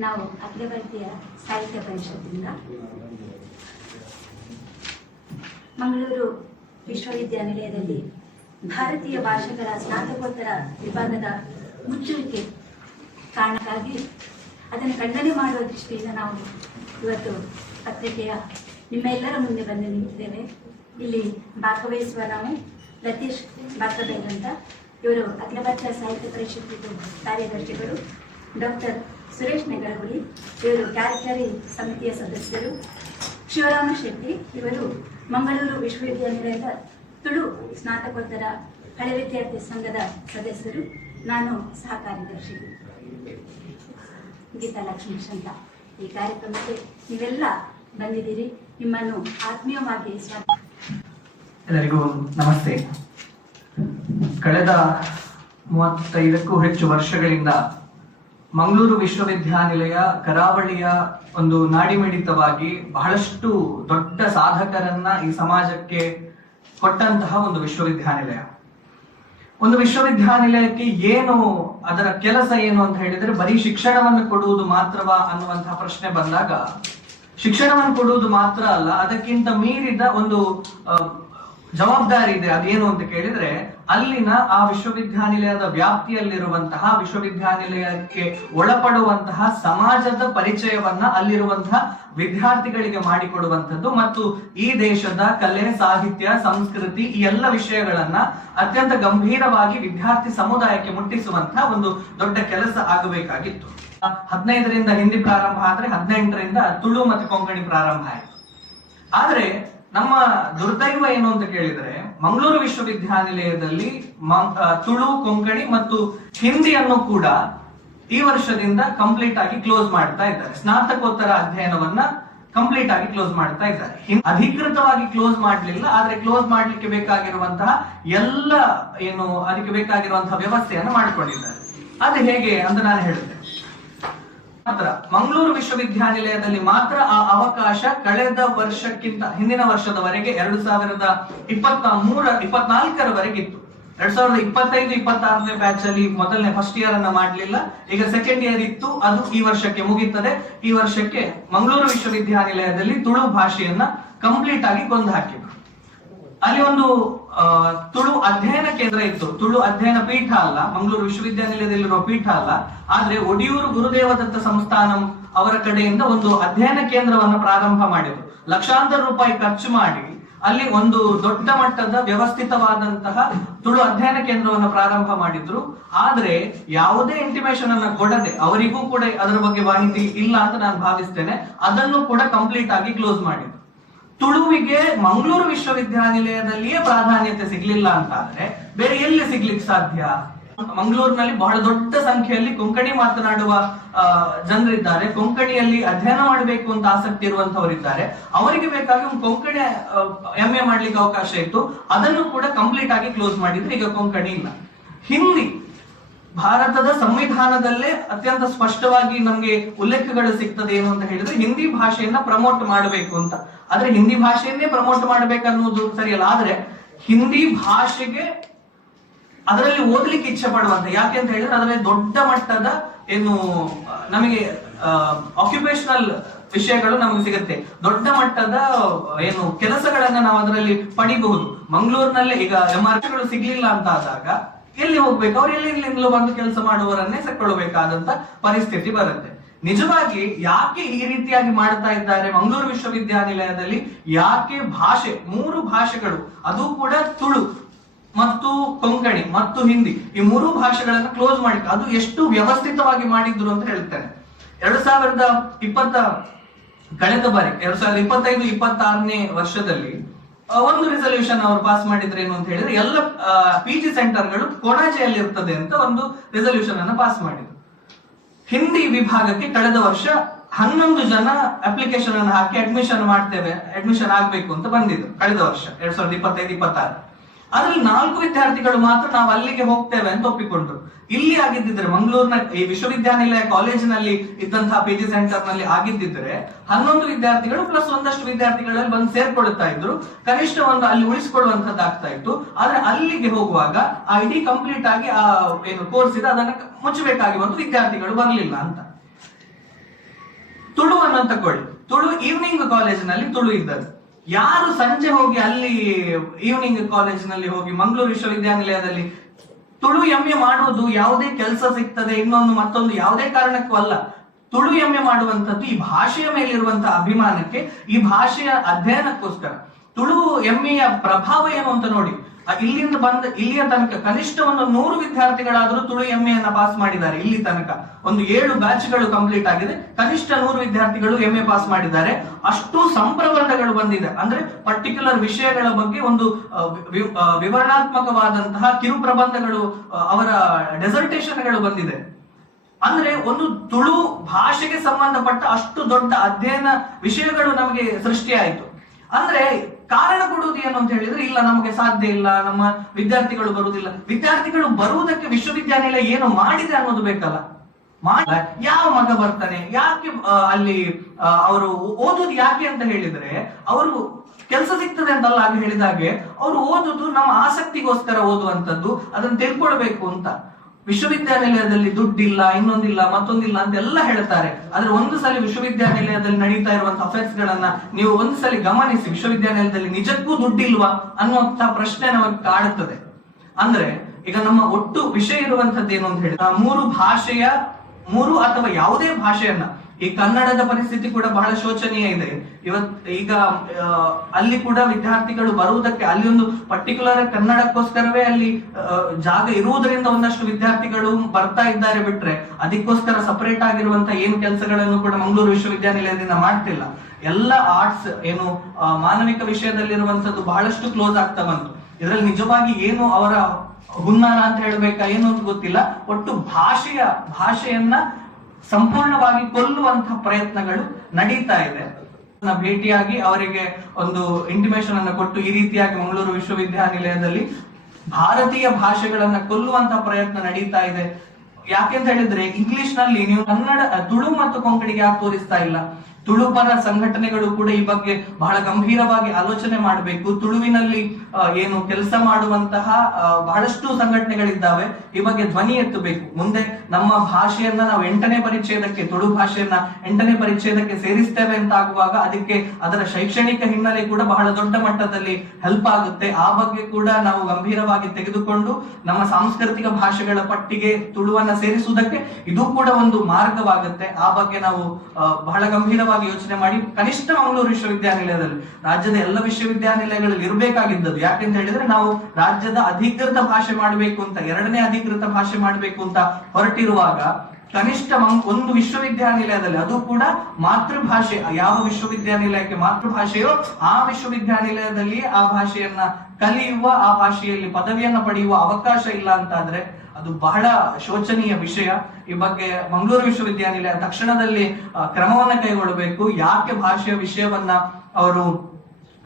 ನಾವು ಅಖಿಲ ಭಾರತೀಯ ಸಾಹಿತ್ಯ ಪರಿಷತ್ತಿಂದ ಮಂಗಳೂರು ವಿಶ್ವವಿದ್ಯಾನಿಲಯದಲ್ಲಿ ಭಾರತೀಯ ಭಾಷೆಗಳ ಸ್ನಾತಕೋತ್ತರ ವಿಭಾಗದ ಮುಚ್ಚುವಿಕೆ ಕಾರಣಕ್ಕಾಗಿ ಅದನ್ನು ಖಂಡನೆ ಮಾಡುವ ದೃಷ್ಟಿಯಿಂದ ನಾವು ಇವತ್ತು ಪತ್ರಿಕೆಯ ನಿಮ್ಮೆಲ್ಲರ ಮುಂದೆ ಬಂದು ನಿಂತಿದ್ದೇವೆ. ಇಲ್ಲಿ ಭಾಗವಹಿಸುವ ನಾವು ಲತೀಶ್ ಬಾಕಬೇಗ್ ಅಂತ, ಇವರು ಅಖಿಲ ಭಾರತೀಯ ಸಾಹಿತ್ಯ ಪರಿಷತ್ತಿನ ಕಾರ್ಯದರ್ಶಿಗಳು. ಡಾಕ್ಟರ್ ಸುರೇಶ್ ನೆಗರಗುಳಿ, ಇವರು ಕಾರ್ಯಕಾರಿ ಸಮಿತಿಯ ಸದಸ್ಯರು. ಶಿವರಾಮ ಶೆಟ್ಟಿ, ಇವರು ಮಂಗಳೂರು ವಿಶ್ವವಿದ್ಯಾನಿಲಯದ ತುಳು ಸ್ನಾತಕೋತ್ತರ ಹಳೆ ವಿದ್ಯಾರ್ಥಿ ಸಂಘದ ಸದಸ್ಯರು. ನಾನು ಸಹ ಕಾರ್ಯದರ್ಶಿ. ಗೀತಾ ಲಕ್ಷ್ಮೀಶ್ ಅಂತ. ಈ ಕಾರ್ಯಕ್ರಮಕ್ಕೆ ನೀವೆಲ್ಲ ಬಂದಿದ್ದೀರಿ. ನಿಮ್ಮನ್ನು ಆತ್ಮೀಯವಾಗಿ ಸ್ವಾಗತ. ಎಲ್ಲರಿಗೂ ನಮಸ್ತೆ. ಕಳೆದ 35ಕ್ಕೂ ಹೆಚ್ಚು ವರ್ಷಗಳಿಂದ ಮಂಗಳೂರು ವಿಶ್ವವಿದ್ಯಾನಿಲಯ ಕರಾವಳಿಯ ಒಂದು ನಾಡಿಮಿಡಿತವಾಗಿ ಬಹಳಷ್ಟು ದೊಡ್ಡ ಸಾಧಕರನ್ನ ಈ ಸಮಾಜಕ್ಕೆ ಕೊಟ್ಟಂತಹ ಒಂದು ವಿಶ್ವವಿದ್ಯಾನಿಲಯ. ಒಂದು ವಿಶ್ವವಿದ್ಯಾನಿಲಯಕ್ಕೆ ಏನು ಅದರ ಕೆಲಸ ಏನು ಅಂತ ಹೇಳಿದ್ರೆ, ಬರೀ ಶಿಕ್ಷಣವನ್ನು ಕೊಡುವುದು ಮಾತ್ರವಾ ಅನ್ನುವಂತಹ ಪ್ರಶ್ನೆ ಬಂದಾಗ, ಶಿಕ್ಷಣವನ್ನು ಕೊಡುವುದು ಮಾತ್ರ ಅಲ್ಲ, ಅದಕ್ಕಿಂತ ಮೀರಿದ ಒಂದು ಜವಾಬ್ದಾರಿ ಇದೆ. ಅದೇನು ಅಂತ ಕೇಳಿದ್ರೆ, ಅಲ್ಲಿನ ಆ ವಿಶ್ವವಿದ್ಯಾನಿಲಯದ ವ್ಯಾಪ್ತಿಯಲ್ಲಿರುವಂತಹ, ವಿಶ್ವವಿದ್ಯಾನಿಲಯಕ್ಕೆ ಒಳಪಡುವಂತಹ ಸಮಾಜದ ಪರಿಚಯವನ್ನ ಅಲ್ಲಿರುವಂತಹ ವಿದ್ಯಾರ್ಥಿಗಳಿಗೆ ಮಾಡಿಕೊಡುವಂಥದ್ದು ಮತ್ತು ಈ ದೇಶದ ಕಲೆ, ಸಾಹಿತ್ಯ, ಸಂಸ್ಕೃತಿ ಈ ಎಲ್ಲ ವಿಷಯಗಳನ್ನ ಅತ್ಯಂತ ಗಂಭೀರವಾಗಿ ವಿದ್ಯಾರ್ಥಿ ಸಮುದಾಯಕ್ಕೆ ಮುಟ್ಟಿಸುವಂತಹ ಒಂದು ದೊಡ್ಡ ಕೆಲಸ ಆಗಬೇಕಾಗಿತ್ತು. 15ರಿಂದ ಹಿಂದಿ ಪ್ರಾರಂಭ ಆದ್ರೆ 18ರಿಂದ ತುಳು ಮತ್ತು ಕೊಂಕಣಿ ಪ್ರಾರಂಭ ಆಯಿತು. ಆದ್ರೆ ನಮ್ಮ ದುರ್ದೈವ ಏನು ಅಂತ ಕೇಳಿದ್ರೆ, ಮಂಗಳೂರು ವಿಶ್ವವಿದ್ಯಾನಿಲಯದಲ್ಲಿ ತುಳು, ಕೊಂಕಣಿ ಮತ್ತು ಹಿಂದಿಯನ್ನು ಕೂಡ ಈ ವರ್ಷದಿಂದ ಕಂಪ್ಲೀಟ್ ಆಗಿ ಕ್ಲೋಸ್ ಮಾಡ್ತಾ ಇದ್ದಾರೆ. ಸ್ನಾತಕೋತ್ತರ ಅಧ್ಯಯನವನ್ನ ಕಂಪ್ಲೀಟ್ ಆಗಿ ಕ್ಲೋಸ್ ಮಾಡ್ತಾ ಇದ್ದಾರೆ. ಅಧಿಕೃತವಾಗಿ ಕ್ಲೋಸ್ ಮಾಡ್ಲಿಲ್ಲ, ಆದ್ರೆ ಕ್ಲೋಸ್ ಮಾಡ್ಲಿಕ್ಕೆ ಬೇಕಾಗಿರುವಂತಹ ಎಲ್ಲ ಏನು ಅದಕ್ಕೆ ಬೇಕಾಗಿರುವಂತಹ ವ್ಯವಸ್ಥೆಯನ್ನು ಮಾಡಿಕೊಂಡಿದ್ದಾರೆ. ಅದು ಹೇಗೆ ಅಂತ ನಾನು ಹೇಳಿದೆ. ಮಾತ್ರ ಮಂಗಳೂರು ವಿಶ್ವವಿದ್ಯಾನಿಲಯದಲ್ಲಿ ಮಾತ್ರ ಆ ಅವಕಾಶ ಕಳೆದ ವರ್ಷಕ್ಕಿಂತ ಹಿಂದಿನ ವರ್ಷದವರೆಗೆ 2023-24 ಇತ್ತು. 2025-26ನೇ ಬ್ಯಾಚ್ ಅಲ್ಲಿ ಮೊದಲನೇ ಫಸ್ಟ್ ಇಯರ್ ಅನ್ನ ಮಾಡ್ಲಿಲ್ಲ. ಈಗ ಸೆಕೆಂಡ್ ಇಯರ್ ಇತ್ತು, ಅದು ಈ ವರ್ಷಕ್ಕೆ ಮುಗಿತ್ತದೆ. ಈ ವರ್ಷಕ್ಕೆ ಮಂಗಳೂರು ವಿಶ್ವವಿದ್ಯಾನಿಲಯದಲ್ಲಿ ತುಳು ಭಾಷೆಯನ್ನ ಕಂಪ್ಲೀಟ್ ಆಗಿ ಕೊಂದು ಹಾಕಿದ್ರು. ಅಲ್ಲಿ ಒಂದು ತುಳು ಅಧ್ಯಯನ ಕೇಂದ್ರ ಇತ್ತು. ತುಳು ಅಧ್ಯಯನ ಪೀಠ ಅಲ್ಲ, ಮಂಗಳೂರು ವಿಶ್ವವಿದ್ಯಾನಿಲಯದಲ್ಲಿರುವ ಪೀಠ ಅಲ್ಲ, ಆದ್ರೆ ಒಡಿಯೂರು ಗುರುದೇವದತ್ತ ಸಂಸ್ಥಾನಂ ಅವರ ಕಡೆಯಿಂದ ಒಂದು ಅಧ್ಯಯನ ಕೇಂದ್ರವನ್ನು ಪ್ರಾರಂಭ ಮಾಡಿದ್ರು. ಲಕ್ಷಾಂತರ ರೂಪಾಯಿ ಖರ್ಚು ಮಾಡಿ ಅಲ್ಲಿ ಒಂದು ದೊಡ್ಡ ಮಟ್ಟದ ವ್ಯವಸ್ಥಿತವಾದಂತಹ ತುಳು ಅಧ್ಯಯನ ಕೇಂದ್ರವನ್ನು ಪ್ರಾರಂಭ ಮಾಡಿದ್ರು. ಆದ್ರೆ ಯಾವುದೇ ಇಂಟಿಮೇಷನ್ ಅನ್ನ ಕೊಡದೆ, ಅವರಿಗೂ ಕೂಡ ಅದರ ಬಗ್ಗೆ ಮಾಹಿತಿ ಇಲ್ಲ ಅಂತ ನಾನು ಭಾವಿಸ್ತೇನೆ, ಅದನ್ನು ಕೂಡ ಕಂಪ್ಲೀಟ್ ಆಗಿ ಕ್ಲೋಸ್ ಮಾಡಿದ್ರು. ತುಳುವಿಗೆ ಮಂಗಳೂರು ವಿಶ್ವವಿದ್ಯಾನಿಲಯದಲ್ಲಿಯೇ ಪ್ರಾಧಾನ್ಯತೆ ಸಿಗ್ಲಿಲ್ಲ ಅಂತ ಆದ್ರೆ ಬೇರೆ ಎಲ್ಲಿ ಸಿಗ್ಲಿಕ್ಕೆ ಸಾಧ್ಯ? ಮಂಗಳೂರಿನಲ್ಲಿ ಬಹಳ ದೊಡ್ಡ ಸಂಖ್ಯೆಯಲ್ಲಿ ಕೊಂಕಣಿ ಮಾತನಾಡುವ ಜನರಿದ್ದಾರೆ. ಕೊಂಕಣಿಯಲ್ಲಿ ಅಧ್ಯಯನ ಮಾಡಬೇಕು ಅಂತ ಆಸಕ್ತಿ ಇರುವಂತವರಿದ್ದಾರೆ. ಅವರಿಗೆ ಬೇಕಾಗಿ ಒಂದು ಕೊಂಕಣಿ MA ಮಾಡ್ಲಿಕ್ಕೆ ಅವಕಾಶ ಇತ್ತು, ಅದನ್ನು ಕೂಡ ಕಂಪ್ಲೀಟ್ ಆಗಿ ಕ್ಲೋಸ್ ಮಾಡಿದ್ರು. ಈಗ ಕೊಂಕಣಿ ಇಲ್ಲ. ಹಿಂದಿ ಭಾರತದ ಸಂವಿಧಾನದಲ್ಲೇ ಅತ್ಯಂತ ಸ್ಪಷ್ಟವಾಗಿ ನಮ್ಗೆ ಉಲ್ಲೇಖಗಳು ಸಿಗ್ತದೆ. ಏನು ಅಂತ ಹೇಳಿದ್ರೆ, ಹಿಂದಿ ಭಾಷೆಯನ್ನ ಪ್ರಮೋಟ್ ಮಾಡಬೇಕು ಅಂತ. ಆದ್ರೆ ಹಿಂದಿ ಭಾಷೆಯನ್ನೇ ಪ್ರಮೋಟ್ ಮಾಡ್ಬೇಕನ್ನುವುದು ಸರಿಯಲ್ಲ. ಆದ್ರೆ ಹಿಂದಿ ಭಾಷೆಗೆ ಅದರಲ್ಲಿ ಓದ್ಲಿಕ್ಕೆ ಇಚ್ಛೆ ಪಡುವಂತ, ಯಾಕೆ ಅಂತ ಹೇಳಿದ್ರೆ ಅದರಲ್ಲಿ ದೊಡ್ಡ ಮಟ್ಟದ ಏನು ನಮಗೆ ಆಕ್ಯುಪೇಷನಲ್ ವಿಷಯಗಳು ನಮಗೆ ಸಿಗುತ್ತೆ. ದೊಡ್ಡ ಮಟ್ಟದ ಏನು ಕೆಲಸಗಳನ್ನ ನಾವು ಅದರಲ್ಲಿ ಪಡಿಬಹುದು. ಮಂಗಳೂರಿನಲ್ಲಿ ಈಗ MRಗಳು ಸಿಗ್ಲಿಲ್ಲ ಅಂತ ಆದಾಗ ಎಲ್ಲಿ ಹೋಗ್ಬೇಕು? ಅವ್ರು ಎಲ್ಲಿಂದಲೂ ಬಂದು ಕೆಲಸ ಮಾಡುವವರನ್ನೇ ಸಕ್ಕೊಳ್ಬೇಕಾದಂತ ಪರಿಸ್ಥಿತಿ ಬರುತ್ತೆ. ನಿಜವಾಗಿ ಯಾಕೆ ಈ ರೀತಿಯಾಗಿ ಮಾಡ್ತಾ ಇದ್ದಾರೆ? ಮಂಗಳೂರು ವಿಶ್ವವಿದ್ಯಾನಿಲಯದಲ್ಲಿ ಯಾಕೆ ಭಾಷೆ, 3 ಭಾಷೆಗಳು, ಅದು ಕೂಡ ತುಳು ಮತ್ತು ಕೊಂಕಣಿ ಮತ್ತು ಹಿಂದಿ, ಈ 3 ಭಾಷೆಗಳನ್ನ ಕ್ಲೋಸ್ ಮಾಡಿ ಅದು ಎಷ್ಟು ವ್ಯವಸ್ಥಿತವಾಗಿ ಮಾಡಿದ್ರು ಅಂತ ಹೇಳ್ತೇನೆ. 2020 ಕಳೆದ ಬಾರಿ 2025-26ನೇ ವರ್ಷದಲ್ಲಿ ಒಂದು ರೆಸಲ್ಯೂಷನ್ ಅವರು ಪಾಸ್ ಮಾಡಿದ್ರೆ ಏನು ಅಂತ ಹೇಳಿದ್ರೆ, ಎಲ್ಲ PG ಸೆಂಟರ್ಗಳು ಕೊಣಾಜೆಯಲ್ಲಿ ಇರ್ತದೆ ಅಂತ ಒಂದು ರೆಸಲ್ಯೂಷನ್ ಅನ್ನು ಪಾಸ್ ಮಾಡಿದ್ರು. ಹಿಂದಿ ವಿಭಾಗಕ್ಕೆ ಕಳೆದ ವರ್ಷ 11 ಜನ ಅಪ್ಲಿಕೇಶನ್ ಅನ್ನು ಹಾಕಿ ಅಡ್ಮಿಷನ್ ಆಗ್ಬೇಕು ಅಂತ ಬಂದಿದ್ರು ಕಳೆದ ವರ್ಷ 2025-26. ಅದ್ರಲ್ಲಿ 4 ವಿದ್ಯಾರ್ಥಿಗಳು ಮಾತ್ರ ನಾವು ಅಲ್ಲಿಗೆ ಹೋಗ್ತೇವೆ ಅಂತ ಒಪ್ಪಿಕೊಂಡ್ರು. ಇಲ್ಲಿ ಆಗಿದ್ದಿದ್ರೆ, ಮಂಗಳೂರಿನ ಈ ವಿಶ್ವವಿದ್ಯಾನಿಲಯ ಕಾಲೇಜಿನಲ್ಲಿ ಇದ್ದಂತಹ PG ಸೆಂಟರ್ ನಲ್ಲಿ ಆಗಿದ್ದಿದ್ರೆ 11 ವಿದ್ಯಾರ್ಥಿಗಳು ಪ್ಲಸ್ ಒಂದಷ್ಟು ವಿದ್ಯಾರ್ಥಿಗಳಲ್ಲಿ ಬಂದು ಸೇರ್ಕೊಳ್ತಾ ಇದ್ರು. ಕನಿಷ್ಠ ಒಂದು ಅಲ್ಲಿ ಉಳಿಸಿಕೊಳ್ಳುವಂತದ್ದು ಆಗ್ತಾ ಇತ್ತು. ಆದ್ರೆ ಅಲ್ಲಿಗೆ ಹೋಗುವಾಗ ಆ ಇಡೀ ಕಂಪ್ಲೀಟ್ ಆಗಿ ಆ ಏನು ಕೋರ್ಸ್ ಇದೆ ಅದನ್ನ ಮುಚ್ಚಬೇಕಾಗಿ ಬಂದು ವಿದ್ಯಾರ್ಥಿಗಳು ಬರಲಿಲ್ಲ ಅಂತ. ತುಳು ಅನ್ನು ತಕೊಳ್ಳಿ, ತುಳು ಈವ್ನಿಂಗ್ ಕಾಲೇಜಿನಲ್ಲಿ ತುಳು ಇದ್ದದ್ದು. ಯಾರು ಸಂಜೆ ಹೋಗಿ ಅಲ್ಲಿ ಈವ್ನಿಂಗ್ ಕಾಲೇಜಿನಲ್ಲಿ ಹೋಗಿ ಮಂಗಳೂರು ವಿಶ್ವವಿದ್ಯಾನಿಲಯದಲ್ಲಿ ತುಳು MA ಮಾಡುವುದು ಯಾವುದೇ ಕೆಲಸ ಸಿಗ್ತದೆ ಇನ್ನೊಂದು ಮತ್ತೊಂದು ಯಾವುದೇ ಕಾರಣಕ್ಕೂ ಅಲ್ಲ. ತುಳು MA ಮಾಡುವಂತದ್ದು ಈ ಭಾಷೆಯ ಮೇಲಿರುವಂತಹ ಅಭಿಮಾನಕ್ಕೆ, ಈ ಭಾಷೆಯ ಅಧ್ಯಯನಕ್ಕೋಸ್ಕರ. ತುಳು MA ಯ ಪ್ರಭಾವ ಏನು ಅಂತ ನೋಡಿ. ಇಲ್ಲಿಂದ ಬಂದ ಇಲ್ಲಿಯ ತನಕ ಕನಿಷ್ಠ ಒಂದು 100 ವಿದ್ಯಾರ್ಥಿಗಳಾದ್ರೂ ತುಳು MA ಯನ್ನ ಪಾಸ್ ಮಾಡಿದ್ದಾರೆ. ಇಲ್ಲಿ ತನಕ ಒಂದು 7 ಬ್ಯಾಚ್ಗಳು ಕಂಪ್ಲೀಟ್ ಆಗಿದೆ, ಕನಿಷ್ಠ 100 ವಿದ್ಯಾರ್ಥಿಗಳು MA ಪಾಸ್ ಮಾಡಿದ್ದಾರೆ. ಅಷ್ಟು ಸಂಪ್ರಬಂಧಗಳು ಬಂದಿದೆ. ಅಂದ್ರೆ ಪರ್ಟಿಕ್ಯುಲರ್ ವಿಷಯಗಳ ಬಗ್ಗೆ ಒಂದು ವಿವರಣಾತ್ಮಕವಾದಂತಹ ಕಿರು ಪ್ರಬಂಧಗಳು, ಅವರ ಡೆಸರ್ಟೇಷನ್ಗಳು ಬಂದಿದೆ. ಅಂದ್ರೆ ಒಂದು ತುಳು ಭಾಷೆಗೆ ಸಂಬಂಧಪಟ್ಟ ಅಷ್ಟು ದೊಡ್ಡ ಅಧ್ಯಯನ ವಿಷಯಗಳು ನಮಗೆ ಸೃಷ್ಟಿಯಾಯಿತು. ಅಂದ್ರೆ ಕಾರಣ ಕೊಡುವುದು ಏನು ಅಂತ ಹೇಳಿದ್ರೆ, ಇಲ್ಲ ನಮಗೆ ಸಾಧ್ಯ ಇಲ್ಲ, ನಮ್ಮ ವಿದ್ಯಾರ್ಥಿಗಳು ಬರುವುದಿಲ್ಲ. ವಿದ್ಯಾರ್ಥಿಗಳು ಬರುವುದಕ್ಕೆ ವಿಶ್ವವಿದ್ಯಾನಿಲಯ ಏನು ಮಾಡಿದೆ ಅನ್ನೋದು ಬೇಕಲ್ಲ. ಯಾವ ಮಗ ಬರ್ತಾನೆ, ಯಾಕೆ ಅಲ್ಲಿ ಅವರು ಓದುದು ಯಾಕೆ ಅಂತ ಹೇಳಿದ್ರೆ, ಅವರು ಕೆಲಸ ಸಿಗ್ತದೆ ಅಂತಲ್ಲ ಆಗ ಹೇಳಿದ ಹಾಗೆ, ಅವರು ಓದುದು ನಮ್ಮ ಆಸಕ್ತಿಗೋಸ್ಕರ ಓದುವಂತದ್ದು, ಅದನ್ನ ತಿಳ್ಕೊಳ್ಬೇಕು ಅಂತ. ವಿಶ್ವವಿದ್ಯಾನಿಲಯದಲ್ಲಿ ದುಡ್ಡಿಲ್ಲ, ಇನ್ನೊಂದಿಲ್ಲ, ಮತ್ತೊಂದಿಲ್ಲ ಅಂತೆಲ್ಲ ಹೇಳ್ತಾರೆ. ಆದ್ರೆ ಒಂದು ಸಲ ವಿಶ್ವವಿದ್ಯಾನಿಲಯದಲ್ಲಿ ನಡೀತಾ ಇರುವಂತಹ ಅಫೇರ್ಸ್ ಗಳನ್ನ ನೀವು ಒಂದು ಸಲ ಗಮನಿಸಿ, ವಿಶ್ವವಿದ್ಯಾನಿಲಯದಲ್ಲಿ ನಿಜಕ್ಕೂ ದುಡ್ಡಿಲ್ವಾ ಅನ್ನುವಂತಹ ಪ್ರಶ್ನೆ ನಮಗೆ ಕಾಡುತ್ತದೆ. ಅಂದ್ರೆ ಈಗ ನಮ್ಮ ಒಟ್ಟು ವಿಷಯ ಇರುವಂತದ್ದು ಏನು ಅಂತ ಹೇಳಿದ್ರೆ, 3 ಭಾಷೆಯ 3 ಅಥವಾ ಯಾವುದೇ ಭಾಷೆಯನ್ನ, ಈ ಕನ್ನಡದ ಪರಿಸ್ಥಿತಿ ಕೂಡ ಬಹಳ ಶೋಚನೀಯ ಇದೆ. ಈಗ ಅಲ್ಲಿ ಕೂಡ ವಿದ್ಯಾರ್ಥಿಗಳು ಬರುವುದಕ್ಕೆ, ಅಲ್ಲಿ ಒಂದು ಪರ್ಟಿಕ್ಯುಲರ್ ಕನ್ನಡಕ್ಕೋಸ್ಕರವೇ ಅಲ್ಲಿ ಜಾಗ ಇರುವುದರಿಂದ ಒಂದಷ್ಟು ವಿದ್ಯಾರ್ಥಿಗಳು ಬರ್ತಾ ಇದ್ದಾರೆ ಬಿಟ್ರೆ, ಅದಕ್ಕೋಸ್ಕರ ಸಪರೇಟ್ ಆಗಿರುವಂತ ಏನು ಕೆಲಸಗಳನ್ನು ಕೂಡ ಮಂಗಳೂರು ವಿಶ್ವವಿದ್ಯಾನಿಲಯದಿಂದ ಮಾಡ್ತಿಲ್ಲ. ಎಲ್ಲ ಆರ್ಟ್ಸ್ ಏನು ಮಾನವಿಕ ವಿಷಯದಲ್ಲಿರುವಂತದ್ದು ಬಹಳಷ್ಟು ಕ್ಲೋಸ್ ಆಗ್ತಾ ಬಂತು. ಇದರಲ್ಲಿ ನಿಜವಾಗಿ ಏನು ಅವರ ಹುನ್ನಾರ ಅಂತ ಹೇಳ್ಬೇಕಾ ಏನು ಅಂತ ಗೊತ್ತಿಲ್ಲ. ಒಟ್ಟು ಭಾಷೆಯನ್ನ ಸಂಪೂರ್ಣವಾಗಿ ಕೊಲ್ಲುವಂತಹ ಪ್ರಯತ್ನಗಳು ನಡೀತಾ ಇದೆ. ಭೇಟಿಯಾಗಿ ಅವರಿಗೆ ಒಂದು ಇಂಟಿಮೇಷನ್ ಅನ್ನು ಕೊಟ್ಟು, ಈ ರೀತಿಯಾಗಿ ಮಂಗಳೂರು ವಿಶ್ವವಿದ್ಯಾನಿಲಯದಲ್ಲಿ ಭಾರತೀಯ ಭಾಷೆಗಳನ್ನ ಕೊಲ್ಲುವಂತಹ ಪ್ರಯತ್ನ ನಡೀತಾ ಇದೆ. ಯಾಕೆಂತ ಹೇಳಿದ್ರೆ, ಇಂಗ್ಲಿಷ್ ನಲ್ಲಿ ನೀವು ಕನ್ನಡ, ತುಳು ಮತ್ತು ಕೊಂಕಣಿಗೆ ಯಾಕೆ ತೋರಿಸ್ತಾ ಇಲ್ಲ? ತುಳು ಪರ ಸಂಘಟನೆಗಳು ಕೂಡ ಈ ಬಗ್ಗೆ ಬಹಳ ಗಂಭೀರವಾಗಿ ಆಲೋಚನೆ ಮಾಡಬೇಕು. ತುಳುವಿನಲ್ಲಿ ಏನು ಕೆಲಸ ಮಾಡುವಂತಹ ಬಹಳಷ್ಟು ಸಂಘಟನೆಗಳಿದ್ದಾವೆ, ಈ ಬಗ್ಗೆ ಧ್ವನಿ ಎತ್ತಬೇಕು. ಮುಂದೆ ನಮ್ಮ ಭಾಷೆಯನ್ನ ನಾವು 8ನೇ ಪರಿಚ್ಛೇದಕ್ಕೆ, ತುಳು ಭಾಷೆಯನ್ನ 8ನೇ ಪರಿಚ್ಛೇದಕ್ಕೆ ಸೇರಿಸ್ತೇವೆ ಅಂತ ಆಗುವಾಗ ಅದಕ್ಕೆ ಅದರ ಶೈಕ್ಷಣಿಕ ಹಿನ್ನೆಲೆ ಕೂಡ ಬಹಳ ದೊಡ್ಡ ಮಟ್ಟದಲ್ಲಿ ಹೆಲ್ಪ್ ಆಗುತ್ತೆ. ಆ ಬಗ್ಗೆ ಕೂಡ ನಾವು ಗಂಭೀರವಾಗಿ ತೆಗೆದುಕೊಂಡು ನಮ್ಮ ಸಾಂಸ್ಕೃತಿಕ ಭಾಷೆಗಳ ಪಟ್ಟಿಗೆ ತುಳುವನ್ನ ಸೇರಿಸುವುದಕ್ಕೆ ಇದು ಕೂಡ ಒಂದು ಮಾರ್ಗವಾಗುತ್ತೆ. ಆ ಬಗ್ಗೆ ನಾವು ಬಹಳ ಗಂಭೀರವಾಗಿ ಯೋಚನೆ ಮಾಡಿ, ಕನಿಷ್ಠ ಮಂಗಳೂರು ವಿಶ್ವವಿದ್ಯಾನಿಲಯದಲ್ಲಿ, ರಾಜ್ಯದ ಎಲ್ಲ ವಿಶ್ವವಿದ್ಯಾನಿಲಯಗಳಲ್ಲಿ ಇರಬೇಕಾಗಿದ್ದದ್ದು. ಯಾಕೆಂತ ಹೇಳಿದ್ರೆ, ನಾವು ರಾಜ್ಯದ ಅಧಿಕೃತ ಭಾಷೆ ಮಾಡಬೇಕು ಅಂತ, 2ನೇ ಅಧಿಕೃತ ಭಾಷೆ ಮಾಡಬೇಕು ಅಂತ ಹೊರಟಿರುವಾಗ, ಕನಿಷ್ಠ ಒಂದು ವಿಶ್ವವಿದ್ಯಾನಿಲಯದಲ್ಲಿ, ಅದು ಕೂಡ ಮಾತೃಭಾಷೆ, ಯಾವ ವಿಶ್ವವಿದ್ಯಾನಿಲಯಕ್ಕೆ ಮಾತೃಭಾಷೆಯೋ ಆ ವಿಶ್ವವಿದ್ಯಾನಿಲಯದಲ್ಲಿ ಆ ಭಾಷೆಯನ್ನ ಕಲಿಯುವ, ಆ ಭಾಷೆಯಲ್ಲಿ ಪದವಿಯನ್ನ ಪಡೆಯುವ ಅವಕಾಶ ಇಲ್ಲ ಅಂತಾದ್ರೆ ಅದು ಬಹಳ ಶೋಚನೀಯ ವಿಷಯ. ಈ ಬಗ್ಗೆ ಮಂಗಳೂರು ವಿಶ್ವವಿದ್ಯಾನಿಲಯ ತಕ್ಷಣದಲ್ಲಿ ಕ್ರಮವನ್ನ ಕೈಗೊಳ್ಳಬೇಕು. ಯಾಕೆ ಭಾಷೆಯ ವಿಷಯವನ್ನ ಅವರು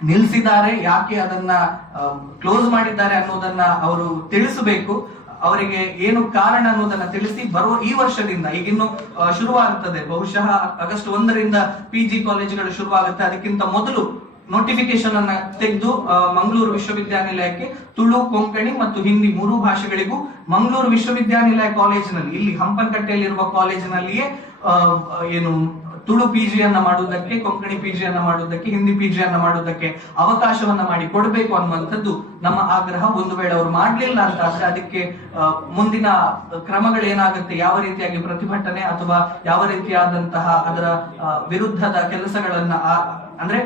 ನಿಲ್ಲಿಸಿದ್ದಾರೆ, ಯಾಕೆ ಅದನ್ನ ಕ್ಲೋಸ್ ಮಾಡಿದ್ದಾರೆ ಅನ್ನೋದನ್ನ ಅವರು ತಿಳಿಸಬೇಕು. ಅವರಿಗೆ ಏನು ಕಾರಣ ಅನ್ನೋದನ್ನ ತಿಳಿಸಿ, ಬರುವ ಈ ವರ್ಷದಿಂದ, ಈಗಿನ್ನು ಶುರುವಾಗುತ್ತದೆ, ಬಹುಶಃ ಆಗಸ್ಟ್ 1ರಿಂದ PG ಕಾಲೇಜುಗಳು ಶುರುವಾಗುತ್ತೆ. ಅದಕ್ಕಿಂತ ಮೊದಲು ನೋಟಿಫಿಕೇಶನ್ ಅನ್ನ ತೆಗೆದು ಮಂಗಳೂರು ವಿಶ್ವವಿದ್ಯಾನಿಲಯಕ್ಕೆ ತುಳು, ಕೊಂಕಣಿ ಮತ್ತು ಹಿಂದಿ 3 ಭಾಷೆಗಳಿಗೂ ಮಂಗಳೂರು ವಿಶ್ವವಿದ್ಯಾನಿಲಯ ಕಾಲೇಜಿನಲ್ಲಿ, ಇಲ್ಲಿ ಹಂಪನಕಟ್ಟೆಯಲ್ಲಿರುವ ಕಾಲೇಜಿನಲ್ಲಿಯೇ ಏನು ತುಳು PG ಯನ್ನ ಮಾಡುವುದಕ್ಕೆ, ಕೊಂಕಣಿ PG ಯನ್ನ ಮಾಡುವುದಕ್ಕೆ, ಹಿಂದಿ PG ಯನ್ನ ಮಾಡುವುದಕ್ಕೆ ಅವಕಾಶವನ್ನ ಮಾಡಿ ಕೊಡಬೇಕು ಅನ್ನುವಂಥದ್ದು ನಮ್ಮ ಆಗ್ರಹ. ಒಂದು ವೇಳೆ ಅವರು ಮಾಡ್ಲಿಲ್ಲ ಅಂತ ಆದ್ರೆ ಅದಕ್ಕೆ ಮುಂದಿನ ಕ್ರಮಗಳೇನಾಗುತ್ತೆ, ಯಾವ ರೀತಿಯಾಗಿ ಪ್ರತಿಭಟನೆ ಅಥವಾ ಯಾವ ರೀತಿಯಾದಂತಹ ಅದರ ವಿರುದ್ಧದ ಕೆಲಸಗಳನ್ನ, ಅಂದ್ರೆ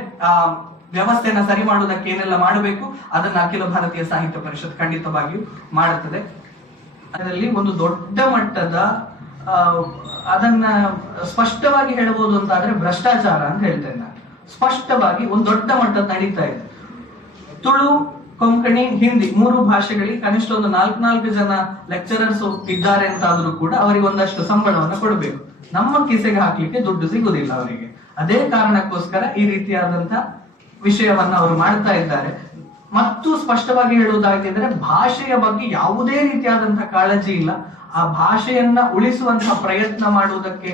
ವ್ಯವಸ್ಥೆಯನ್ನ ಸರಿ ಮಾಡುವುದಕ್ಕೆ ಏನೆಲ್ಲ ಮಾಡಬೇಕು ಅದನ್ನ ಅಖಿಲ ಭಾರತೀಯ ಸಾಹಿತ್ಯ ಪರಿಷತ್ ಖಂಡಿತವಾಗಿಯೂ ಮಾಡುತ್ತದೆ. ಅದರಲ್ಲಿ ಒಂದು ದೊಡ್ಡ ಮಟ್ಟದ ಅದನ್ನ ಸ್ಪಷ್ಟವಾಗಿ ಹೇಳಬಹುದು ಅಂತಾದ್ರೆ ಭ್ರಷ್ಟಾಚಾರ ಅಂತ ಹೇಳ್ತೇನೆ ನಾನು. ಸ್ಪಷ್ಟವಾಗಿ ಒಂದು ದೊಡ್ಡ ಮಟ್ಟದ ನಡೀತಾ ಇದೆ. ತುಳು, ಕೊಂಕಣಿ, ಹಿಂದಿ 3 ಭಾಷೆಗಳಿಗೆ ಕನಿಷ್ಠ ಒಂದು 4 ಜನ ಲೆಕ್ಚರರ್ಸ್ ಇದ್ದಾರೆ ಅಂತ ಆದ್ರೂ ಕೂಡ ಅವರಿಗೆ ಒಂದಷ್ಟು ಸಂಬಳವನ್ನ ಕೊಡಬೇಕು. ನಮ್ಮ ಕಿಸೆಗೆ ಹಾಕ್ಲಿಕ್ಕೆ ದುಡ್ಡು ಸಿಗುದಿಲ್ಲ ಅವರಿಗೆ. ಅದೇ ಕಾರಣಕ್ಕೋಸ್ಕರ ಈ ರೀತಿಯಾದಂತಹ ವಿಷಯವನ್ನ ಅವರು ಮಾಡ್ತಾ ಇದ್ದಾರೆ. ಮತ್ತು ಸ್ಪಷ್ಟವಾಗಿ ಹೇಳುವುದಾಗಿದ್ರೆ, ಭಾಷೆಯ ಬಗ್ಗೆ ಯಾವುದೇ ರೀತಿಯಾದಂತಹ ಕಾಳಜಿ ಇಲ್ಲ. ಆ ಭಾಷೆಯನ್ನ ಉಳಿಸುವಂತಹ ಪ್ರಯತ್ನ ಮಾಡುವುದಕ್ಕೆ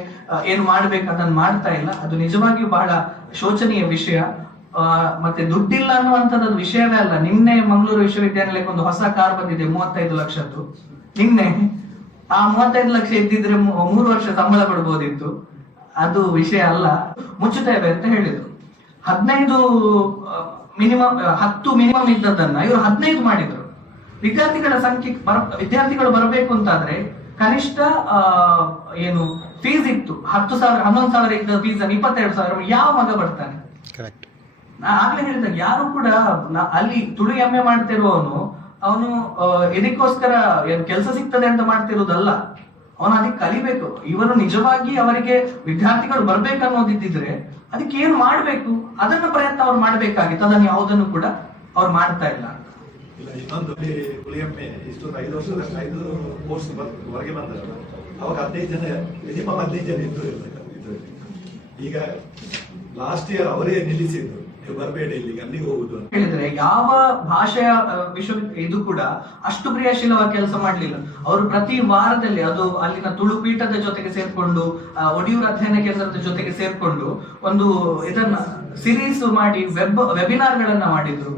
ಏನು ಮಾಡ್ಬೇಕು ಅದನ್ನ ಮಾಡ್ತಾ ಇಲ್ಲ. ಅದು ನಿಜವಾಗಿಯೂ ಬಹಳ ಶೋಚನೀಯ ವಿಷಯ. ಮತ್ತೆ ದುಡ್ಡಿಲ್ಲ ಅನ್ನುವಂಥದ್ದು ವಿಷಯವೇ ಅಲ್ಲ. ನಿನ್ನೆ ಮಂಗಳೂರು ವಿಶ್ವವಿದ್ಯಾನಿಲಯಕ್ಕೆ ಒಂದು ಹೊಸ ಕಾರ್ ಬಂದಿದೆ, 35 ಲಕ್ಷದ್ದು. ನಿನ್ನೆ ಆ 35 ಲಕ್ಷ ಇದ್ದಿದ್ರೆ 3 ವರ್ಷ ಸಂಬಳ ಕೊಡ್ಬೋದಿತ್ತು. ಅದು ವಿಷಯ ಅಲ್ಲ, ಮುಚ್ಚುತ್ತೇವೆ ಅಂತ ಹೇಳಿದ್ರು. 15 ಮಿನಿಮಮ್ 10 ಮಿನಿಮಮ್ ಇದ್ದದನ್ನ ಇವರು 15 ಮಾಡಿದ್ರು. ವಿದ್ಯಾರ್ಥಿಗಳು ಬರಬೇಕು ಅಂತಾದ್ರೆ ಕನಿಷ್ಠ ಏನು ಫೀಸ್ ಇತ್ತು 10,000 11,000 ಇದ್ದ ಫೀಸ್ ಅನ್ನು 22,000 ಯಾವ ಮಗ ಬರ್ತಾನೆ? ನಾ ಆಗ್ಲೇ ಹೇಳಿದಾಗ ಯಾರು ಕೂಡ ಅಲ್ಲಿ ತುಳು ಎಮ್ಮೆ ಮಾಡ್ತಿರುವವನು ಅವನು ಇದಕ್ಕೋಸ್ಕರ ಏನು ಕೆಲಸ ಸಿಗ್ತದೆ ಅಂತ ಮಾಡ್ತಿರೋದಲ್ಲ, ಅವನು ಅದಕ್ಕೆ ಕಲಿಬೇಕು. ಇವರು ನಿಜವಾಗಿ ಅವರಿಗೆ ವಿದ್ಯಾರ್ಥಿಗಳು ಬರ್ಬೇಕನ್ನೋದಿದ್ರೆ ಅದಕ್ಕೆ ಏನು ಮಾಡ್ಬೇಕು ಅದನ್ನ ಪ್ರಯತ್ನ ಅವ್ರು ಮಾಡ್ಬೇಕಾಗಿತ್ತು. ಅದನ್ನು ಯಾವುದನ್ನು ಕೂಡ ಅವ್ರು ಮಾಡ್ತಾ ಇಲ್ಲ. ಇನ್ನೊಂದು ಹುಲಿಯಮ್ಮೆ ಇಷ್ಟೊಂದು 5 ವರ್ಷದ 5 ಕೋರ್ಸ್ ಹೊರಗೆ ಬಂದಲ್ಲ, ಅವಾಗ 15 ಜನ ಮಿನಿಮಮ್ 15 ಜನ ಇದ್ರು ಇದ್ರಲ್ಲಿ. ಈಗ ಲಾಸ್ಟ್ ಇಯರ್ ಅವರೇ ನಿಲ್ಲಿಸಿದ್ರು, ನೀವು ಬರಬೇಡಿ ಇಲ್ಲಿಗೆ, ಅಲ್ಲಿಗೆ ಹೋಗುದು ಅಂತ ಹೇಳಿದ್ರೆ. ಯಾವ ಭಾಷೆಯ ಇದು ಕೂಡ ಅಷ್ಟು ಕ್ರಿಯಾಶೀಲವಾಗಿ ಕೆಲಸ ಮಾಡ್ಲಿಲ್ಲ. ಅವರು ಪ್ರತಿ ವಾರದಲ್ಲಿ ಅದು ಅಲ್ಲಿನ ತುಳು ಪೀಠದ ಜೊತೆಗೆ ಸೇರ್ಕೊಂಡು ಒಡಿಯೂರು ಅಧ್ಯಯನ ಕೇಂದ್ರದ ಜೊತೆಗೆ ಸೇರ್ಕೊಂಡು ಒಂದು ಇದನ್ನ ಸಿರೀಸ್ ಮಾಡಿ ವೆಬಿನಾರ್ ಗಳನ್ನ ಮಾಡಿದ್ರು.